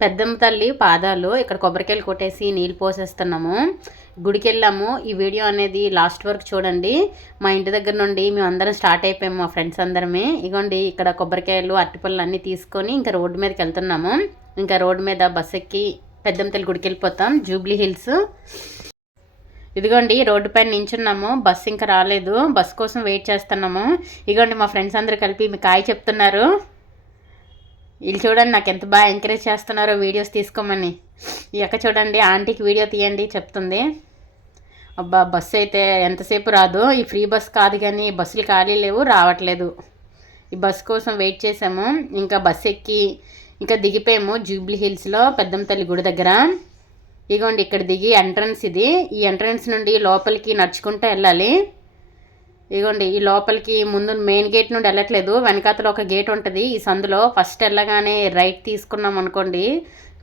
పెద్దమ్మ తల్లి పాదాలు ఇక్కడ కొబ్బరికాయలు కొట్టేసి నీళ్ళు పోసేస్తున్నాము. గుడికి వెళ్ళాము ఈ వీడియో అనేది లాస్ట్ వరకు చూడండి. మా ఇంటి దగ్గర నుండి మేము అందరం స్టార్ట్ అయిపోయాము మా ఫ్రెండ్స్ అందరమే. ఇగోండి ఇక్కడ కొబ్బరికాయలు అరటిపళ్ళు అన్నీ తీసుకొని ఇంకా రోడ్డు మీదకి వెళ్తున్నాము. ఇంకా రోడ్డు మీద బస్ ఎక్కి పెద్దమ్మ తల్లి గుడికి వెళ్ళిపోతాం జూబ్లీ హిల్స్. ఇదిగోండి రోడ్డు పైన నించున్నాము. బస్సు ఇంకా రాలేదు. బస్ కోసం వెయిట్ చేస్తున్నాము. ఇదిగోండి మా ఫ్రెండ్స్ అందరూ కలిపి మీకు కాయ చెప్తున్నారు. వీళ్ళు చూడండి నాకు ఎంత బాగా ఎంకరేజ్ చేస్తున్నారో వీడియోస్ తీసుకోమని. ఈ అక్క చూడండి ఆంటీకి వీడియో తీయండి చెప్తుంది. అబ్బా బస్సు అయితే ఎంతసేపు రాదు. ఈ ఫ్రీ బస్ కాదు కానీ బస్సులు ఖాళీ లేవు రావట్లేదు. ఈ బస్ కోసం వెయిట్ చేసాము ఇంకా బస్ ఎక్కి ఇంకా దిగిపోయాము జూబ్లీ హిల్స్లో పెద్దమ్మ తల్లి గుడి దగ్గర. ఇగోండి ఇక్కడ దిగి ఎంట్రన్స్ ఇది. ఈ ఎంట్రన్స్ నుండి లోపలికి నడుచుకుంటూ వెళ్ళాలి. ఇదిగోండి ఈ లోపలికి ముందు మెయిన్ గేట్ నుండి వెళ్ళట్లేదు. వెనకాతలో ఒక గేట్ ఉంటుంది. ఈ సందులో ఫస్ట్ వెళ్ళగానే రైట్ తీసుకున్నాం అనుకోండి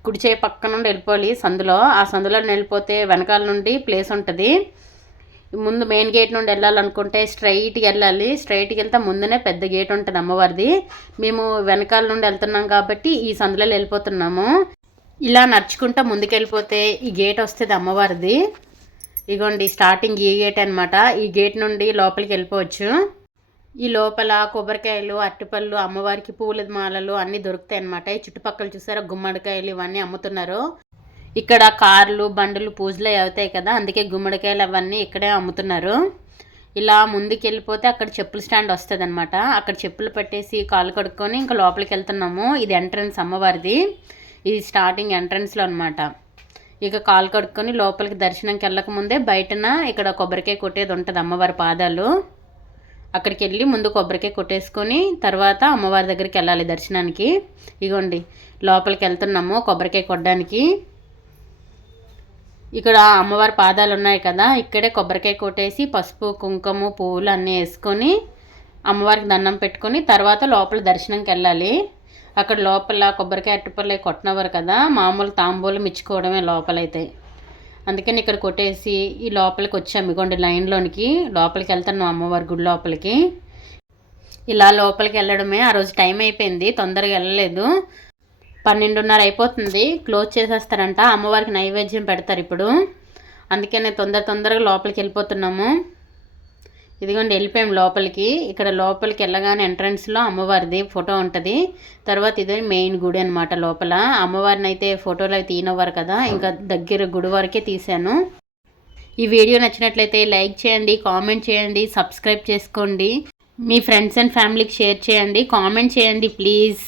కుడిచే పక్క నుండి వెళ్ళిపోవాలి సందులో. ఆ సందులో వెళ్ళిపోతే వెనకాల నుండి ప్లేస్ ఉంటుంది. ముందు మెయిన్ గేట్ నుండి వెళ్ళాలనుకుంటే స్ట్రైట్కి వెళ్ళాలి. స్ట్రైట్కి వెళ్తే ముందునే పెద్ద గేట్ ఉంటుంది అమ్మవారిది. మేము వెనకాల నుండి వెళ్తున్నాం కాబట్టి ఈ సందులో వెళ్ళిపోతున్నాము. ఇలా నడుచుకుంటా ముందుకెళ్ళిపోతే ఈ గేట్ వస్తుంది అమ్మవారిది. ఇగోండి స్టార్టింగ్ ఈ గేట్ అనమాట ఈ గేట్ నుండి లోపలికి వెళ్ళిపోవచ్చు. ఈ లోపల కొబ్బరికాయలు అరటిపళ్ళు అమ్మవారికి పూల మాలలు అన్నీ దొరుకుతాయి అనమాట ఈ చుట్టుపక్కల చూసారా గుమ్మడికాయలు ఇవన్నీ అమ్ముతున్నారు. ఇక్కడ కార్లు బండ్లు పూజలు అవుతాయి కదా అందుకే గుమ్మడికాయలు అవన్నీ ఇక్కడే అమ్ముతున్నారు. ఇలా ముందుకు వెళ్ళిపోతే అక్కడ చెప్పుల స్టాండ్ వస్తుంది అనమాట అక్కడ చెప్పులు పెట్టేసి కాలు కడుక్కొని ఇంకా లోపలికి వెళ్తున్నాము. ఇది ఎంట్రన్స్ అమ్మవారిది. ఇది స్టార్టింగ్ ఎంట్రన్స్లో అనమాట ఇక కాలు కడుక్కొని లోపలికి దర్శనంకి వెళ్ళక ముందే బయటన ఇక్కడ కొబ్బరికాయ కొట్టేది ఉంటుంది అమ్మవారి పాదాలు. అక్కడికి వెళ్ళి ముందు కొబ్బరికాయ కొట్టేసుకొని తర్వాత అమ్మవారి దగ్గరికి వెళ్ళాలి దర్శనానికి. ఇగోండి లోపలికి వెళ్తున్నాము కొబ్బరికాయ కొట్టడానికి. ఇక్కడ అమ్మవారి పాదాలు ఉన్నాయి కదా ఇక్కడే కొబ్బరికాయ కొట్టేసి పసుపు కుంకుమ పువ్వులు అన్నీ వేసుకొని అమ్మవారికి దండం పెట్టుకొని తర్వాత లోపల దర్శనంకి వెళ్ళాలి. అక్కడ లోపల కొబ్బరికాయ అట్టుపల్లి కొట్టినవారు కదా మామూలు తాంబూలం ఇచ్చుకోవడమే లోపలైతే. అందుకని ఇక్కడ కొట్టేసి ఈ లోపలికి వచ్చాము ఇగోండి లైన్లోనికి లోపలికి వెళ్తాను అమ్మవారి గుడి లోపలికి. ఇలా లోపలికి వెళ్ళడమే. ఆ రోజు టైం అయిపోయింది. తొందరగా వెళ్ళలేదు. పన్నెండున్నర అయిపోతుంది. క్లోజ్ చేసేస్తారంట. అమ్మవారికి నైవేద్యం పెడతారు ఇప్పుడు. అందుకనే తొందర తొందరగా లోపలికి వెళ్ళిపోతున్నాము. ఇదిగోండి వెళ్ళిపోయాం లోపలికి. ఇక్కడ లోపలికి వెళ్ళగానే ఎంట్రన్స్లో అమ్మవారిది ఫోటో ఉంటుంది. తర్వాత ఇదే మెయిన్ గుడి అనమాట లోపల. అమ్మవారిని అయితే ఫోటోలు అయితే తీనవ్వరు కదా ఇంకా దగ్గర గుడి వరకే తీశాను. ఈ వీడియో నచ్చినట్లయితే లైక్ చేయండి కామెంట్ చేయండి సబ్స్క్రైబ్ చేసుకోండి. మీ ఫ్రెండ్స్ అండ్ ఫ్యామిలీకి షేర్ చేయండి కామెంట్ చేయండి ప్లీజ్.